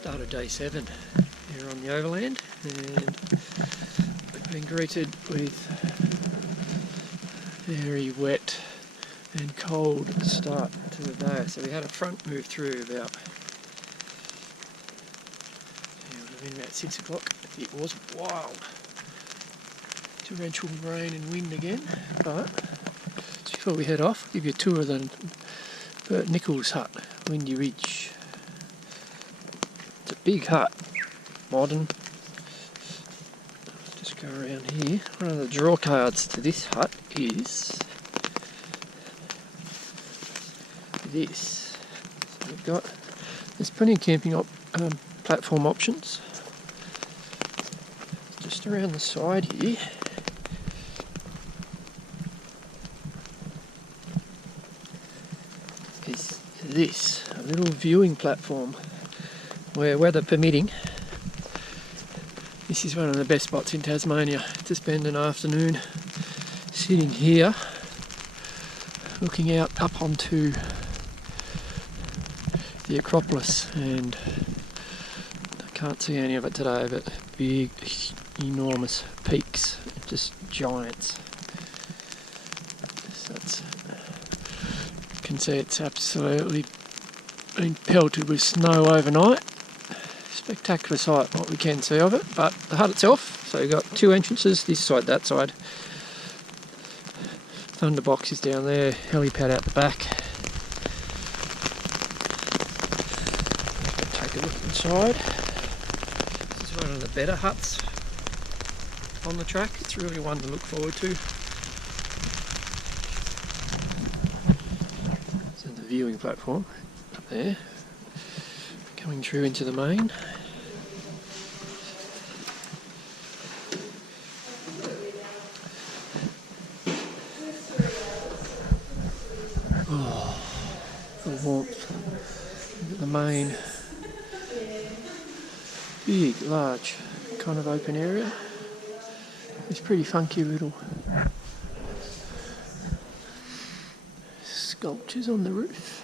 Start of day 7 here on the Overland, and we've been greeted with very wet and cold start to the day. So we had a front move through about 6 o'clock. It was wild, torrential rain and wind again, but just before we head off, I'll give you a tour of the Narcissus Hut, Windy Ridge. It's a big hut, modern. Just go around here. One of the draw cards to this hut is this. So we've got, there's plenty of camping platform options. Just around the side here is this, a little viewing platform where, weather permitting, this is one of the best spots in Tasmania to spend an afternoon sitting here looking out up onto the Acropolis, and I can't see any of it today, but big, enormous peaks, just giants. So you can see it's absolutely been pelted with snow overnight. Spectacular sight what we can see of it, but the hut itself, so you've got two entrances, this side, that side. Thunderbox is down there, helipad out the back. Let's take a look inside. This is one of the better huts on the track. It's really one to look forward to. So the viewing platform up there, coming through into the main. Oh, the warmth. Look at the main. Big, large, kind of open area. It's pretty funky little sculptures on the roof.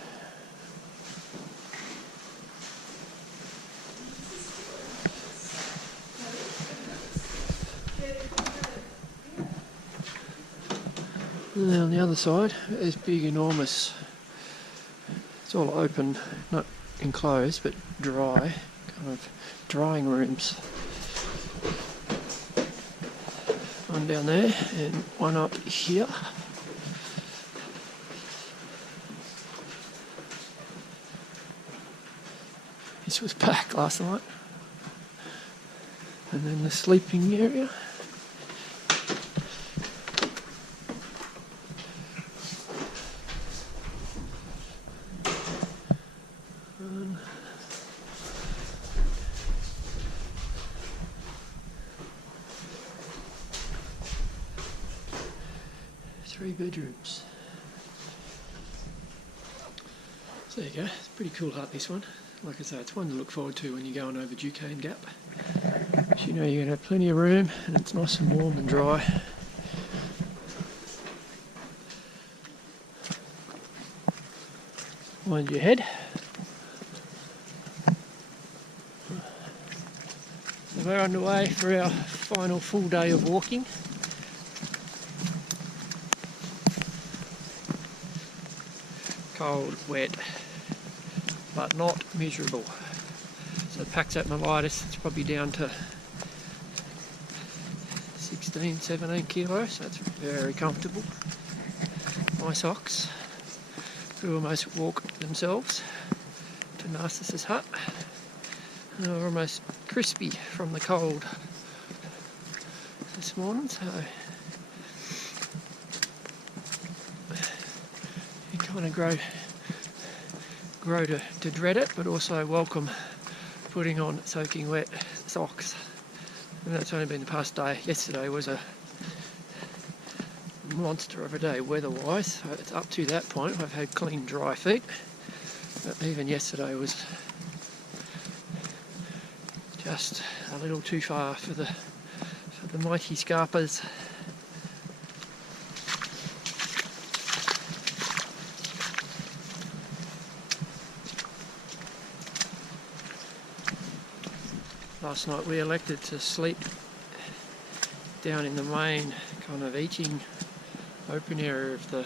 And then on the other side, there's big, enormous, it's all open, not enclosed, but dry, kind of drying rooms. One down there and one up here. This was packed last night. And then the sleeping area. Three bedrooms. So there you go, it's a pretty cool hut, this one. Like I say, it's one to look forward to when you're going over Duquesne Gap. So you know you're going to have plenty of room and it's nice and warm and dry. Wind your head. So we're underway for our final full day of walking. Cold, wet, but not miserable. So Pax Atmolitis, it's probably down to 16, 17 kilos, so it's very comfortable. My socks, who almost walk themselves to Narcissus Hut, and they were almost crispy from the cold this morning, so you kind of grow to dread it, but also welcome putting on soaking wet socks. And that's only been the past day. Yesterday was a monster of a day weather-wise, so it's up to that point I've had clean, dry feet. But even yesterday was just a little too far for the mighty scarpers. Last night we elected to sleep down in the main kind of eating open area of the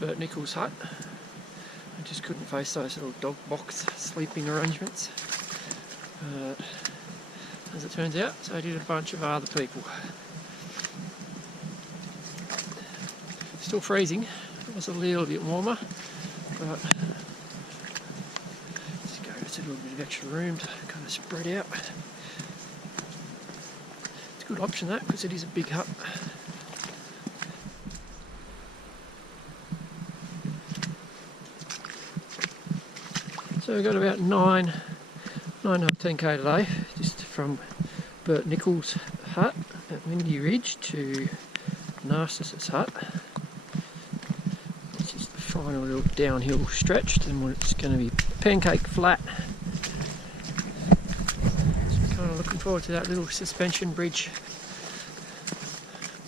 Narcicuss Hut. I just couldn't face those little dog box sleeping arrangements. As it turns out, so did a bunch of other people. Still freezing. It was a little bit warmer, but let's go. It's a little bit of extra room to kind of spread out. It's a good option that, because it is a big hut. So we've got about 10k today, just from Narcicuss Hut at Windy Ridge to Narcissus Hut. This is the final little downhill stretch, and it's going to be pancake flat. So kind of looking forward to that little suspension bridge.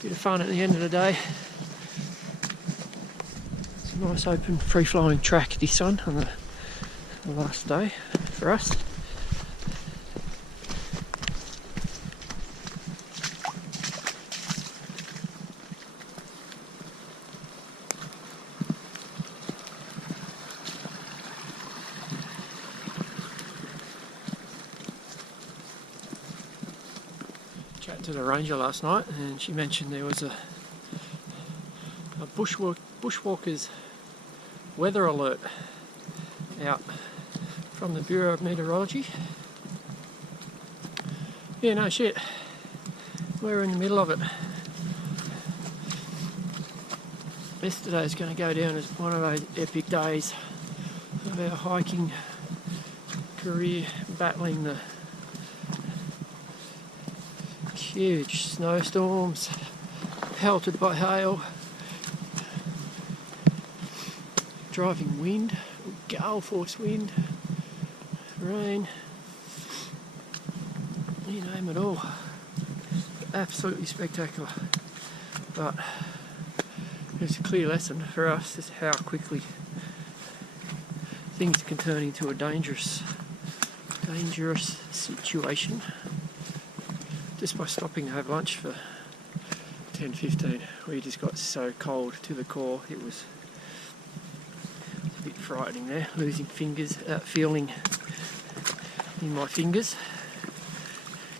Bit of fun at the end of the day. It's a nice open free flowing track this one on the last day for us. Chatted to the ranger last night, and she mentioned there was a bushwalkers weather alert out from the Bureau of Meteorology. Yeah, no shit. We're in the middle of it. Yesterday's going to go down as one of those epic days of our hiking career, battling the huge snowstorms, pelted by hail, driving wind, gale force wind, rain, you name it all. Absolutely spectacular. But it's a clear lesson for us is how quickly things can turn into a dangerous situation just by stopping to have lunch for 10-15. We just got so cold to the core. It was a bit frightening there, losing feeling in my fingers.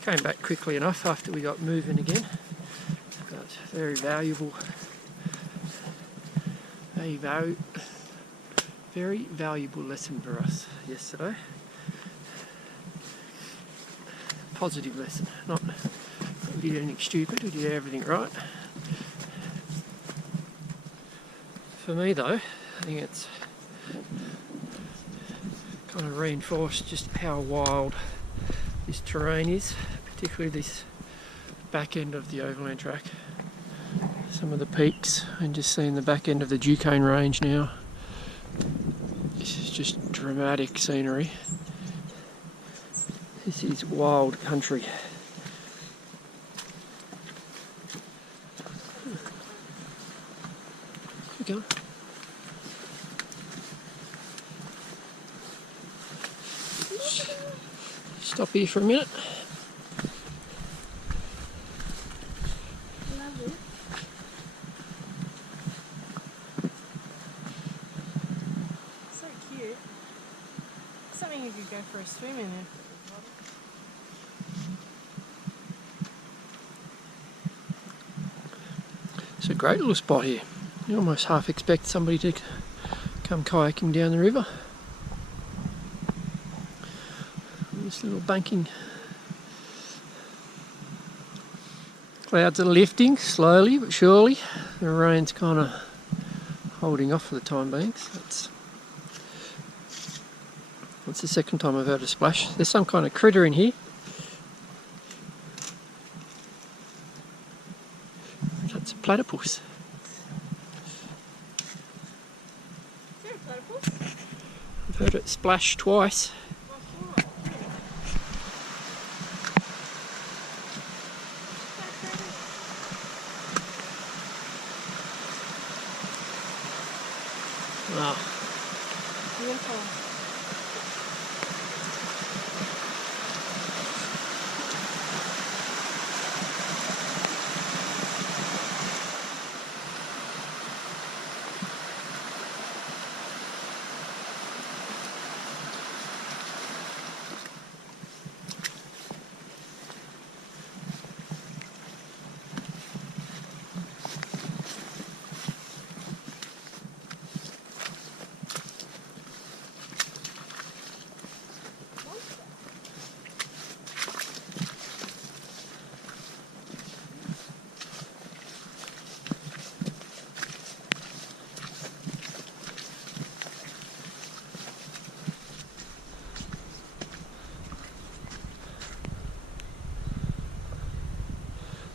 Came back quickly enough after we got moving again, but very valuable lesson for us yesterday. Positive lesson, not that we did anything stupid, we did everything right. For me though, I think it's kind of reinforced just how wild this terrain is, particularly this back end of the Overland Track. Some of the peaks, and just seeing the back end of the Duquesne Range now. This is just dramatic scenery. This is wild country. Keep going. Stop here for a minute. Love it. So cute. Something you could go for a swim in. It's a great little spot here. You almost half expect somebody to come kayaking down the river. This little banking. Clouds are lifting slowly but surely. The rain's kind of holding off for the time being. So that's the second time I've heard a splash. There's some kind of critter in here. That's a platypus. Is there a platypus? I've heard it splash twice. Wow. Beautiful.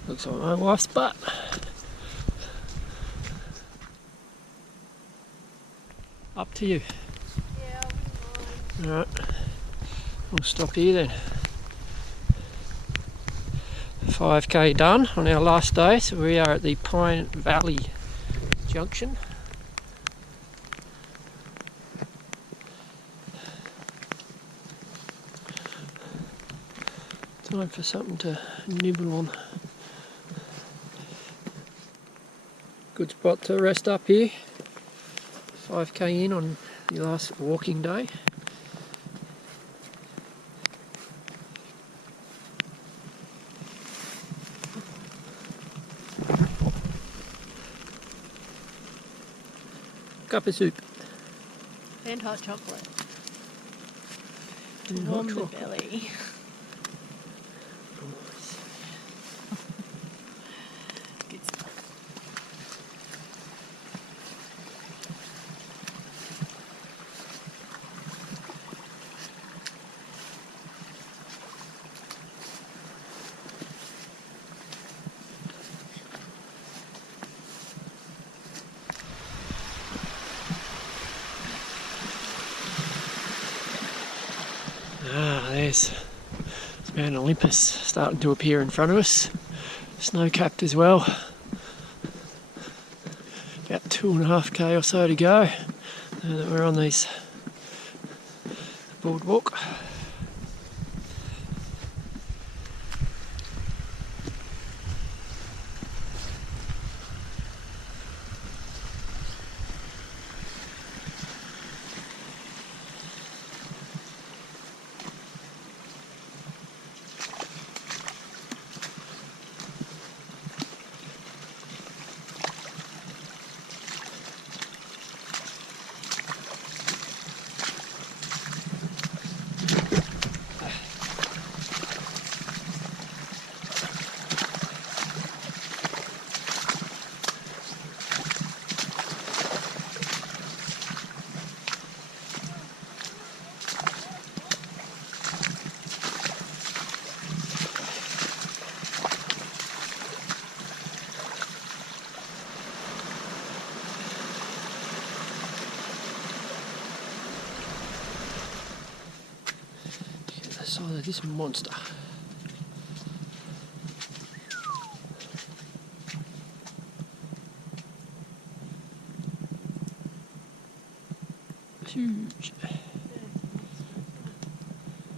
Looks like my wife's butt. Up to you. Yeah, I wouldn't mind. Alright, we'll stop here then. 5k done on our last day, so we are at the Pine Valley Junction. Time for something to nibble on. Good spot to rest up here. 5k in on the last walking day. Cup of soup. And hot chocolate. To And warm hot the chocolate. belly. Good stuff. Ah, there's Mount Olympus starting to appear in front of us. Snow-capped as well. About 2.5k or so to go. And we're on these boardwalk. The side of this monster. Huge.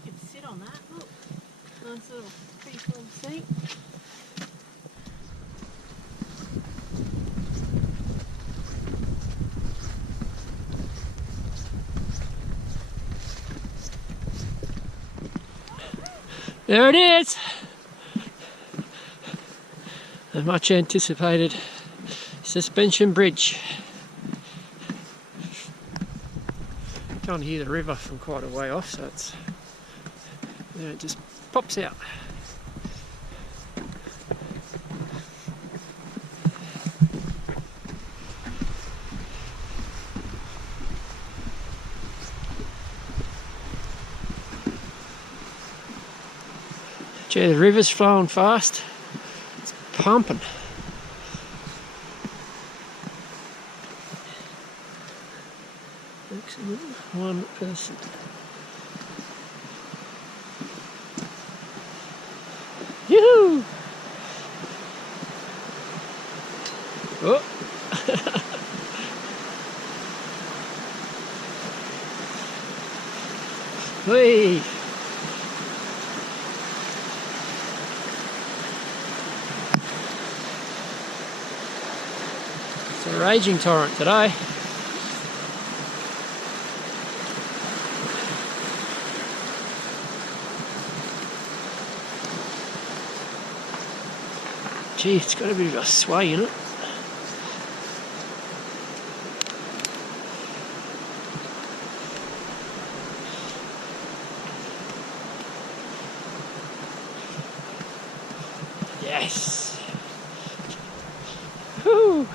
You can sit on that, look. Nice little freeform seat. There it is! The much anticipated suspension bridge. Can't hear the river from quite a way off, so it's there, it just pops out. Gee, the river's flowing fast. It's pumping. Excellent. One person. Yoo-hoo! Oh! Whee! It's a raging torrent today. Gee, it's got a bit of a sway in it. Yes! Woo!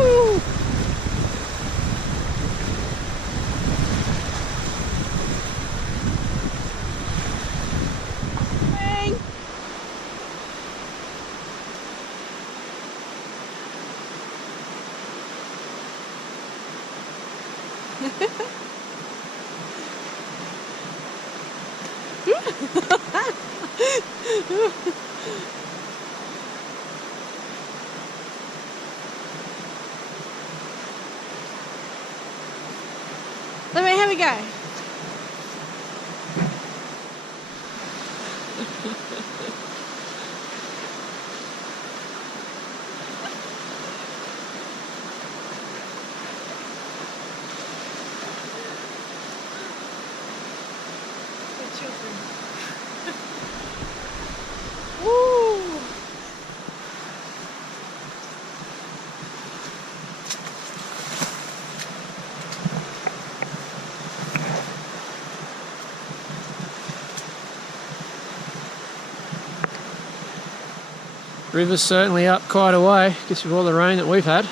Woo! Bang! Let me have a go. For children. Woo! River's certainly up quite a way, because with all the rain that we've had.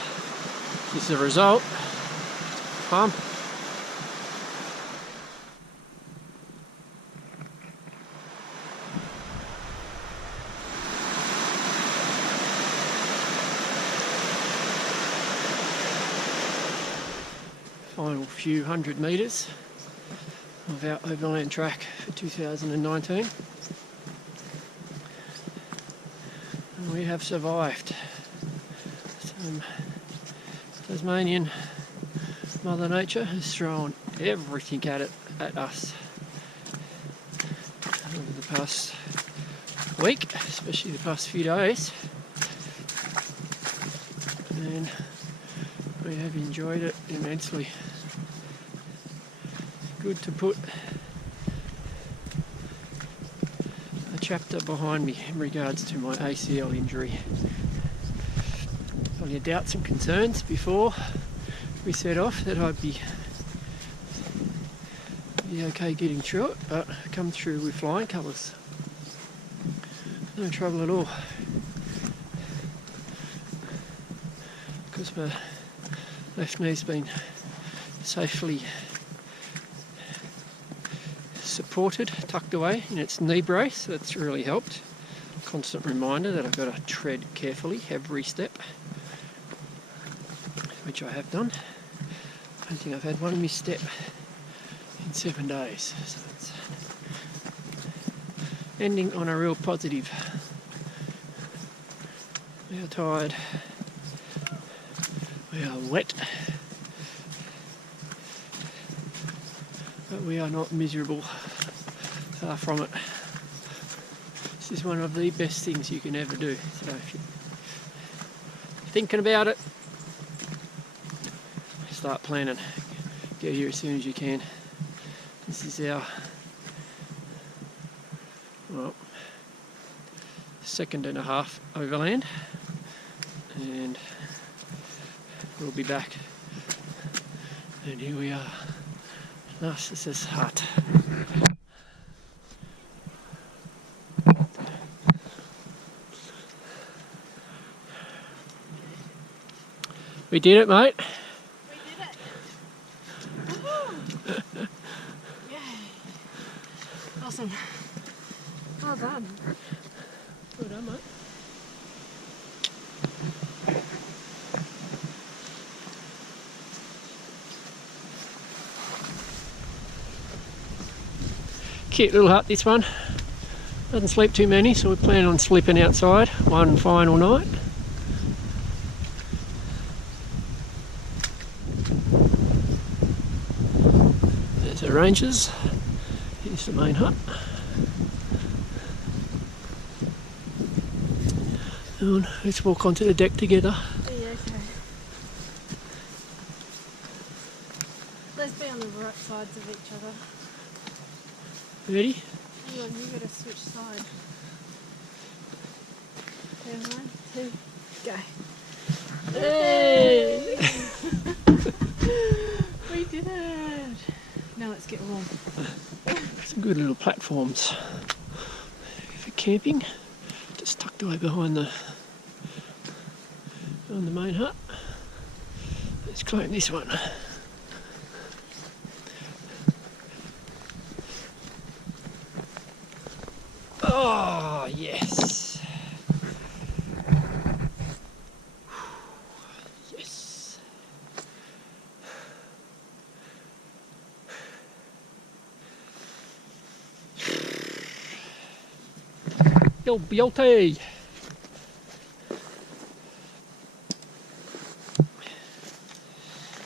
This is the result. Fun. Final few hundred metres of our Overland Track for 2019. And we have survived. Some Tasmanian Mother Nature has thrown everything at us over the past week, especially the past few days. And we have enjoyed it immensely. Good to put a chapter behind me in regards to my ACL injury. Plenty of doubts and concerns before we set off that I'd be okay getting through it, but I come through with flying colours. No trouble at all. Because my left knee's been safely supported, tucked away in its knee brace. That's really helped. Constant reminder that I've got to tread carefully every step, which I have done. I don't think I've had one misstep in 7 days. So it's ending on a real positive. We are tired. We are wet. But we are not miserable. Far from it. This is one of the best things you can ever do. So if you're thinking about it, start planning. Get here as soon as you can. This is our second and a half overland, and we'll be back. And here we are, Narcissus Hut. We did it, mate. We did it. Woohoo! Yay. Awesome. Well done. Well done, mate. Cute little hut, this one. Doesn't sleep too many, so we plan on sleeping outside one final night. There's the ranges. Here's the main hut. And let's walk onto the deck together. Yeah, okay. Let's be on the right sides of each other. Ready? Hang on, you gotta switch side. Okay, 1, 2, go. Hey! We did it! Now let's get warm. Some good little platforms for camping, just tucked away behind the main hut. Let's claim this one. Oh, yes. Yes. Yo, beauty.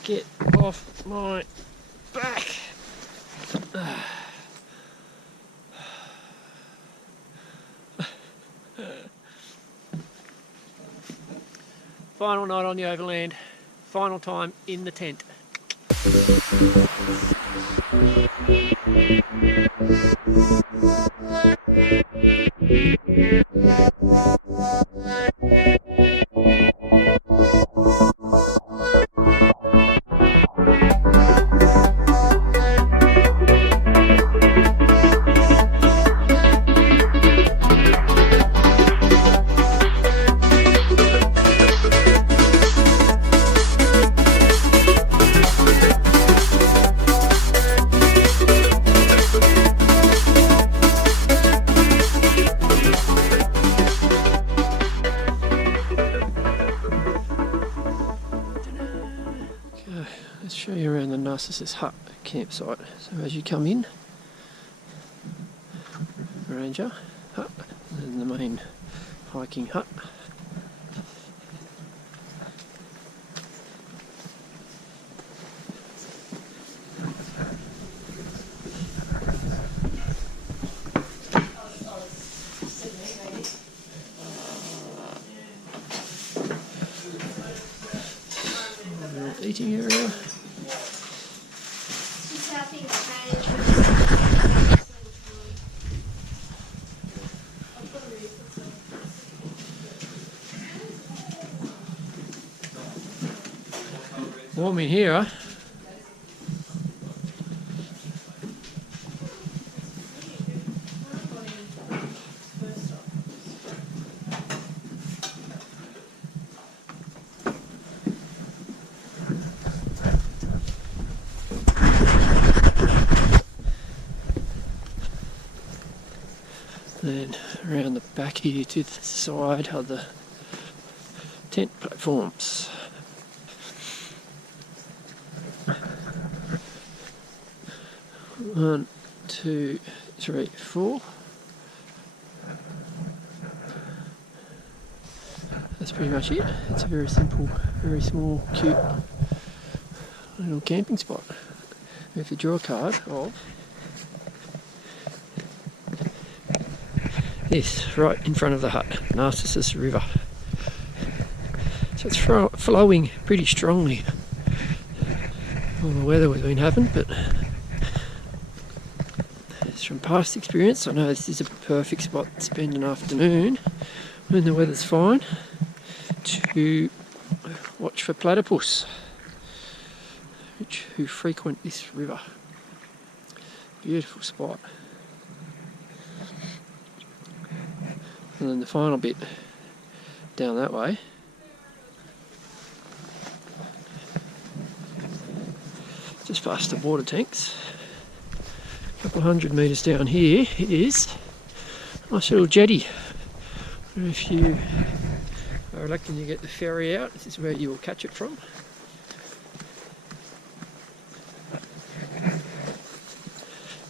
Get off my back. Final night on the Overland. Final time in the tent. Let's show you around the Narcissus Hut campsite. So as you come in, Ranger Hut, and then the main hiking hut. Eating area. Warm in here. Then around the back here to the side are the tent platforms. One, two, three, four. That's pretty much it. It's a very simple, very small, cute little camping spot. If you draw a card of this right in front of the hut, Narcissus River. So it's flowing pretty strongly. All the weather we've been having, but from past experience, I know this is a perfect spot to spend an afternoon when the weather's fine to watch for platypus, who frequent this river. Beautiful spot. And then the final bit down that way just past the water tanks. A couple of 100 metres down here is a nice little jetty. And if you are electing to get the ferry out, this is where you will catch it from.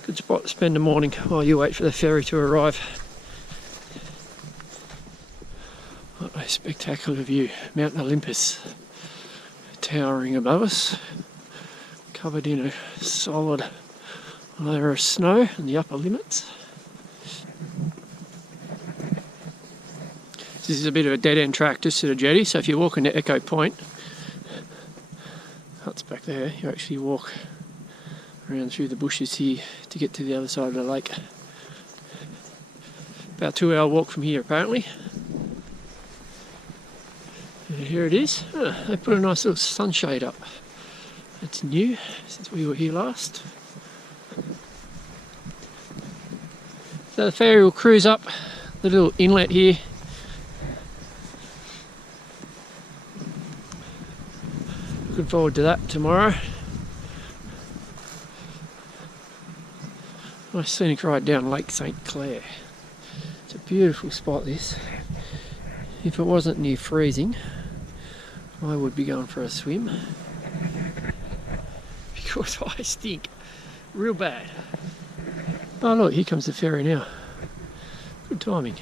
Good spot to spend the morning while you wait for the ferry to arrive. What a spectacular view. Mount Olympus towering above us, covered in a solid layer of snow in the upper limits. This is a bit of a dead end track just to the jetty, so if you're walking to Echo Point, hut's back there, you actually walk around through the bushes here to get to the other side of the lake. About a 2-hour walk from here apparently. And here it is. They put a nice little sunshade up. It's new since we were here last. So the ferry will cruise up the little inlet here. Looking forward to that tomorrow. Nice scenic ride down Lake St Clair. It's a beautiful spot this. If it wasn't near freezing, I would be going for a swim. Because I stink real bad. Oh look, here comes the ferry now. Good timing.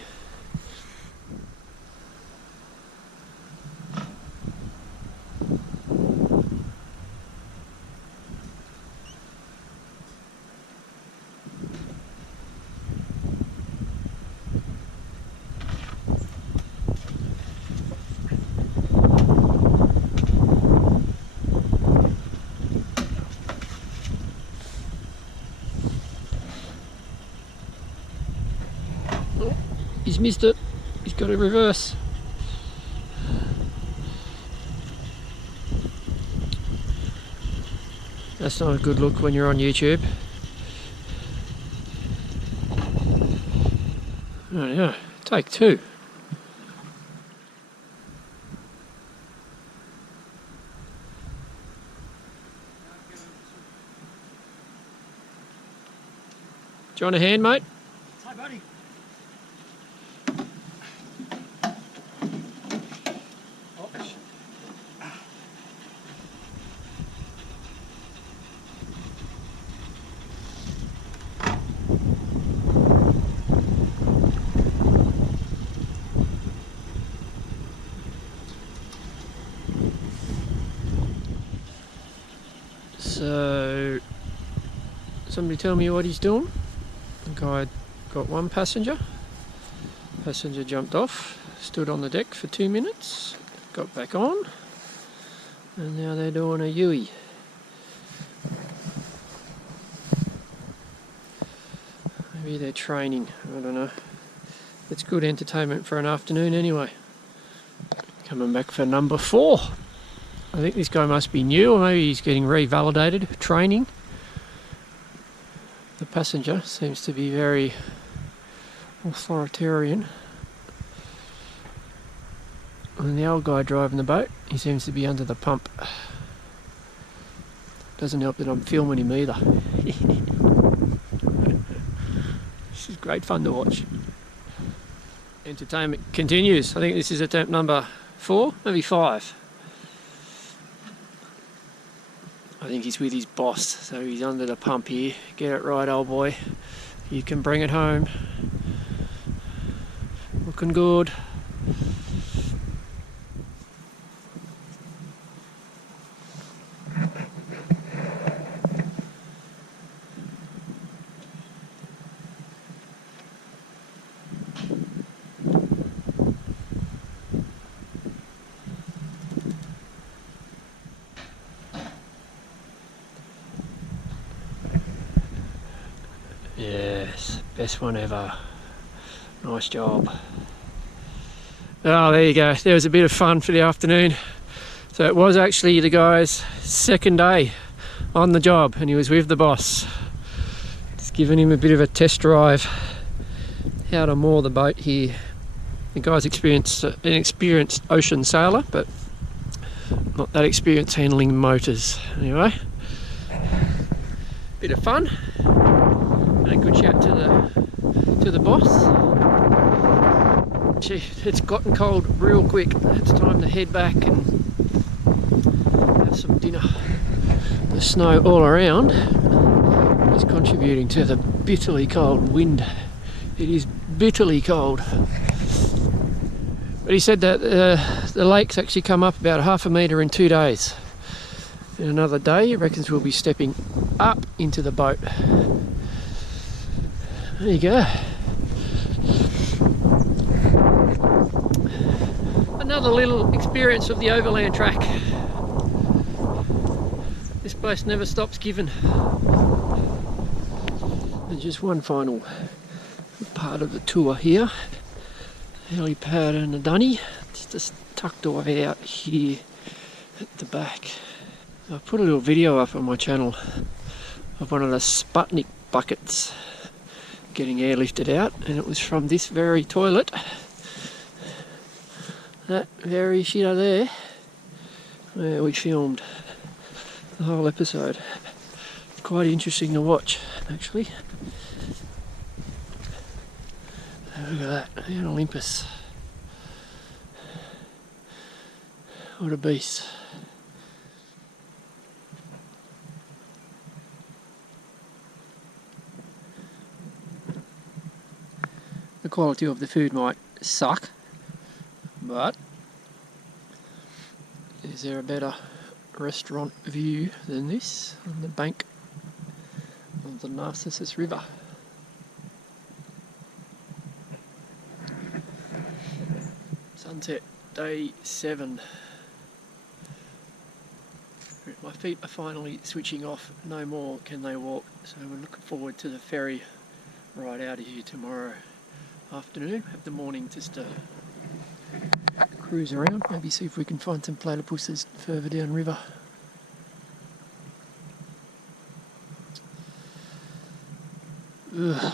He's missed it. He's got to reverse. That's not a good look when you're on YouTube. Oh yeah, take two. Do you want a hand, mate? Hi, buddy. So, somebody tell me what he's doing. The guy got one passenger. Passenger jumped off, stood on the deck for 2 minutes, got back on, and now they're doing a Yui. Maybe they're training, I don't know. It's good entertainment for an afternoon anyway. Coming back for number 4. I think this guy must be new, or maybe he's getting revalidated, training. The passenger seems to be very authoritarian. And the old guy driving the boat, he seems to be under the pump. Doesn't help that I'm filming him either. This is great fun to watch. Entertainment continues. I think this is attempt number 4, maybe 5. I think he's with his boss, so he's under the pump here. Get it right, old boy. You can bring it home. Looking good. Yes, best one ever. Nice job. Oh, there you go. There was a bit of fun for the afternoon. So it was actually the guy's second day on the job, and he was with the boss. Just giving him a bit of a test drive how to moor the boat here. The guy's an experienced ocean sailor, but not that experienced handling motors. Anyway, bit of fun. And a good shout to the boss. Gee, it's gotten cold real quick. It's time to head back and have some dinner. The snow all around is contributing to the bitterly cold wind. It is bitterly cold. But he said that the lake's actually come up about 1/2 metre in 2 days. In another day, he reckons we'll be stepping up into the boat. There you go. Another little experience of the Overland Track. This place never stops giving. And just one final part of the tour here. Helipad and the dunny. It's just tucked away out here at the back. I put a little video up on my channel of one of the Sputnik buckets getting airlifted out, and it was from this very toilet. That very shitter there where we filmed the whole episode. Quite interesting to watch, actually. Look at that, an Olympus. What a beast. The quality of the food might suck, but is there a better restaurant view than this on the bank of the Narcissus River? Sunset, day 7. My feet are finally switching off, no more can they walk, so we're looking forward to the ferry ride out of here tomorrow afternoon. Have the morning just to cruise around, maybe see if we can find some platypuses further downriver. Ugh,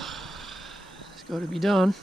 it's got to be done.